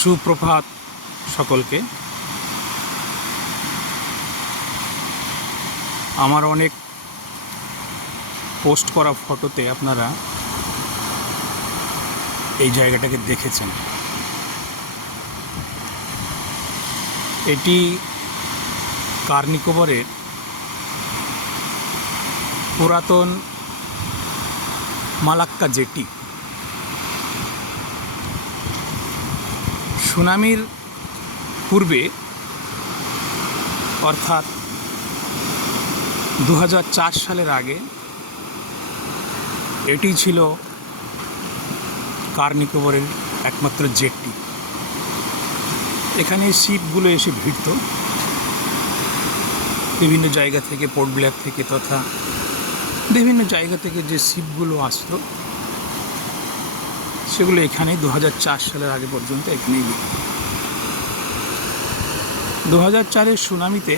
সুপ্রভাত সকলকে। আমার অনেক পোস্ট করা ফটোতে আপনারা এই জায়গাটাকে দেখেছেন। এটি কার নিকোবরের পুরাতন মালাক্কা জেটি। সুনামির পূর্বে অর্থাৎ 2004 সালের আগে এটি ছিল কার নিকোবরের একমাত্র জেটি। এখানে শিপগুলো এসে ভিড়ত বিভিন্ন জায়গা থেকে, পোর্ট ব্লেয়ার থেকে তথা বিভিন্ন জায়গা থেকে যে শিপগুলো আসতো সেগুলো এখানেই 2004 সালের আগে পর্যন্ত এখানেই। 2004-এর সুনামিতে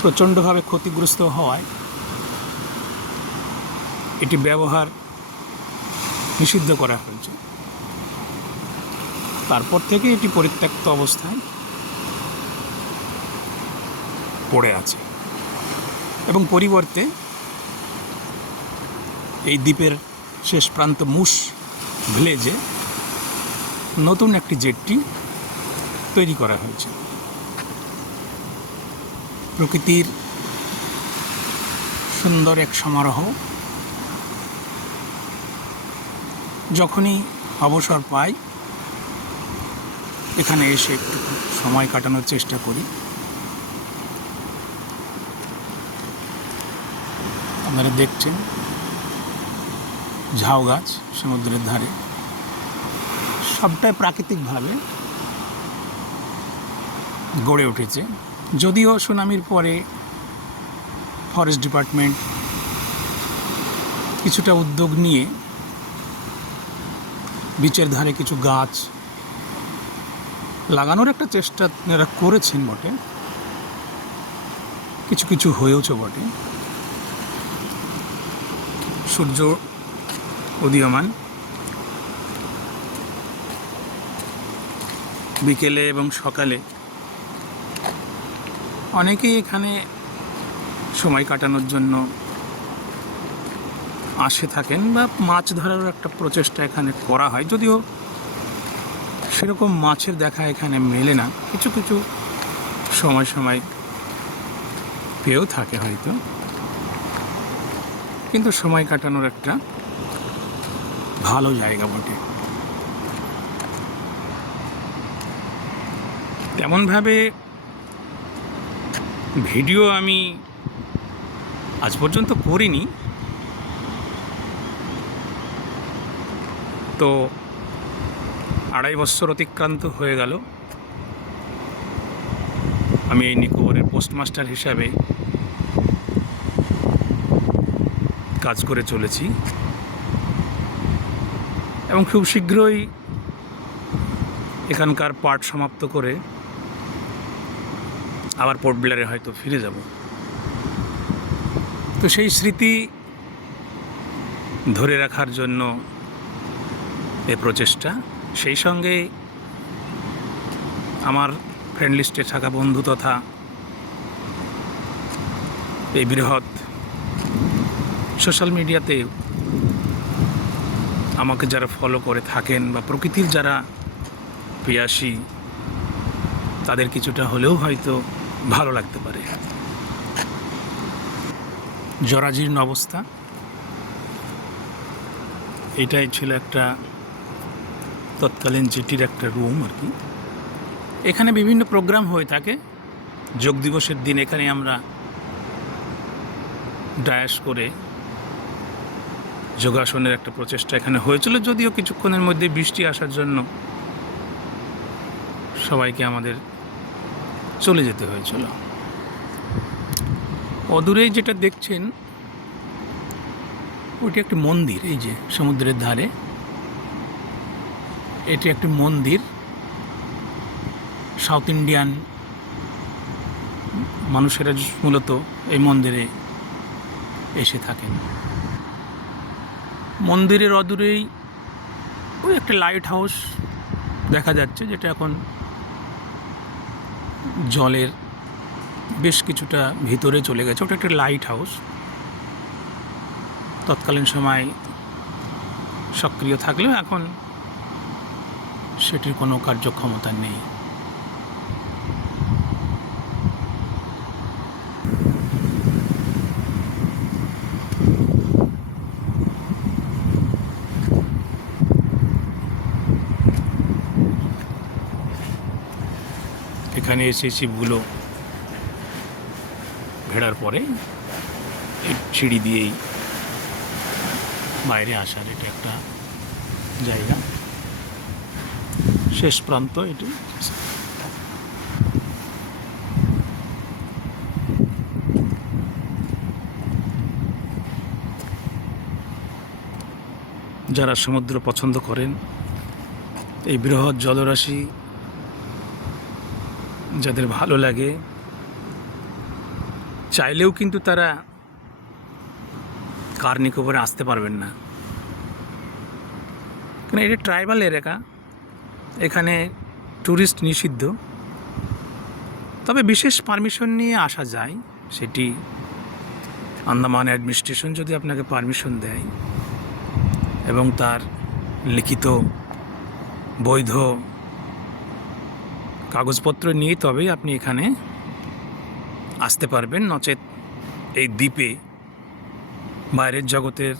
প্রচণ্ডভাবে ক্ষতিগ্রস্ত হওয়ায় এটি ব্যবহার নিষিদ্ধ করা হয়েছে। তারপর থেকে এটি পরিত্যক্ত অবস্থায় পড়ে আছে এবং পরিবর্তে এই দ্বীপের শেষ প্রান্ত মুস ভিলেজে নতুন একটি জেটি তৈরি করা হয়েছে। প্রকৃতির সুন্দর এক সমারোহ। যখনই অবসর পাই এখানে এসে একটু সময় কাটানোর চেষ্টা করি। আপনারা দেখছেন ঝাউ গাছ সমুদ্রের ধারে, সবটাই প্রাকৃতিকভাবে গড়ে উঠেছে। যদিও সুনামির পরে ফরেস্ট ডিপার্টমেন্ট কিছুটা উদ্যোগ নিয়ে বিচের ধারে কিছু গাছ লাগানোর একটা চেষ্টা এরা করেছেন বটে, কিছু কিছু হয়েওছে বটে। সূর্য উদীয়মান বিকেলে এবং সকালে অনেকেই এখানে সময় কাটানোর জন্য আসে থাকেন বা মাছ ধরারও একটা প্রচেষ্টা এখানে করা হয়। যদিও সেরকম মাছের দেখা এখানে মেলে না, কিছু কিছু সময় সময় পেয়েও থাকে হয়তো, কিন্তু সময় কাটানোর একটা ভালো জায়গা বটে। তেমনভাবে ভিডিও আমি আজ পর্যন্ত করিনি, তো 2.5 বছর অতিক্রান্ত হয়ে গেল আমি এই নিকোবরের পোস্টমাস্টার হিসাবে কাজ করে চলেছি এবং খুব শীঘ্রই এখানকার পাঠ সমাপ্ত করে আবার পোর্ট ব্লেয়ারে হয়তো ফিরে যাব। তো সেই স্মৃতি ধরে রাখার জন্য এ প্রচেষ্টা, সেই সঙ্গে আমার ফ্রেন্ড লিস্টে থাকা বন্ধু তথা এই বৃহৎ সোশ্যাল মিডিয়াতে আমাকে যারা ফলো করে থাকেন বা প্রকৃতির যারা প্রিয়াসী, তাদের কিছুটা হলেও হয়তো ভালো লাগতে পারে। জরাজীর্ণ অবস্থা, এটাই ছিল একটা তৎকালীন জেটির একটা রুম আর কি। এখানে বিভিন্ন প্রোগ্রাম হয়ে থাকে। যোগ দিবসের দিন এখানে আমরা ডায়াস করে যোগাসনের একটা প্রচেষ্টা এখানে হয়েছিল, যদিও কিছুক্ষণের মধ্যে বৃষ্টি আসার জন্য সবাইকে আমাদের চলে যেতে হয়েছিল। অদূরেই যেটা দেখছেন ওটি একটি মন্দির, এই যে সমুদ্রের ধারে এটি একটি মন্দির। সাউথ ইন্ডিয়ান মানুষেরা মূলত এই মন্দিরে এসে থাকেন। মন্দিরের অদূরেই ওই একটা লাইট হাউস দেখা যাচ্ছে, যেটা এখন জলের বেশ কিছুটা ভিতরে চলে গেছে। ওটা একটা লাইট হাউস, তৎকালীন সময় সক্রিয় থাকলেও এখন সেটির কোনো কার্যক্ষমতা নেই। এখানে এসে শিপগুলো ভেড়ার পরে এই সিঁড়ি দিয়েই বাইরে আসার এটা একটা জায়গা, শেষ প্রান্ত এটি। যারা সমুদ্র পছন্দ করেন, এই বৃহৎ জলরাশি যাদের ভালো লাগে, চাইলেও কিন্তু তারা কার নিকোবরে আসতে পারবেন না, কারণ এটা ট্রাইবাল এলাকা, এখানে ট্যুরিস্ট নিষিদ্ধ। তবে বিশেষ পারমিশন নিয়ে আসা যায়, সেটি আন্দামান অ্যাডমিনিস্ট্রেশন যদি আপনাকে পারমিশন দেয় এবং তার লিখিত বৈধ কাগজপত্র নিয়ে তবেই আপনি এখানে আসতে পারবেন। নচেত এই দ্বীপে বাইরের জগতের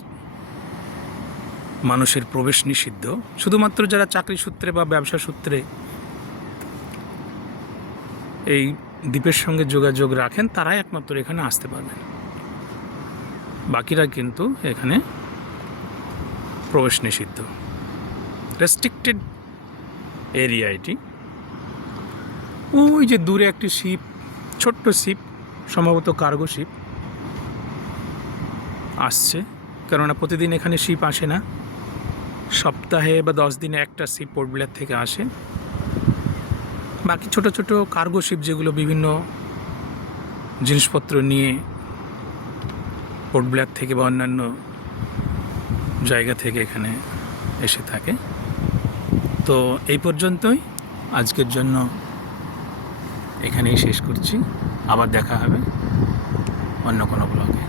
মানুষের প্রবেশ নিষিদ্ধ। শুধুমাত্র যারা চাকরি সূত্রে বা ব্যবসা সূত্রে এই দ্বীপের সঙ্গে যোগাযোগ রাখেন তারাই একমাত্র এখানে আসতে পারবেন, বাকিরা কিন্তু এখানে প্রবেশ নিষিদ্ধ, রেস্ট্রিক্টেড এরিয়া এটি। ওই যে দূরে একটি শিপ, ছোট্ট শিপ, সম্ভবত কার্গো শিপ আসছে, কেননা প্রতিদিন এখানে শিপ আসে না, সপ্তাহে বা 10 দিনে একটা শিপ পোর্ট ব্লেয়ার থেকে আসে। বাকি ছোট ছোট কার্গো শিপ যেগুলো বিভিন্ন জিনিসপত্র নিয়ে পোর্ট ব্লেয়ার থেকে বা অন্যান্য জায়গা থেকে এখানে এসে থাকে। তো এই পর্যন্তই আজকের জন্য, এখানেই শেষ করছি। আবার দেখা হবে অন্য কোনো ব্লগে।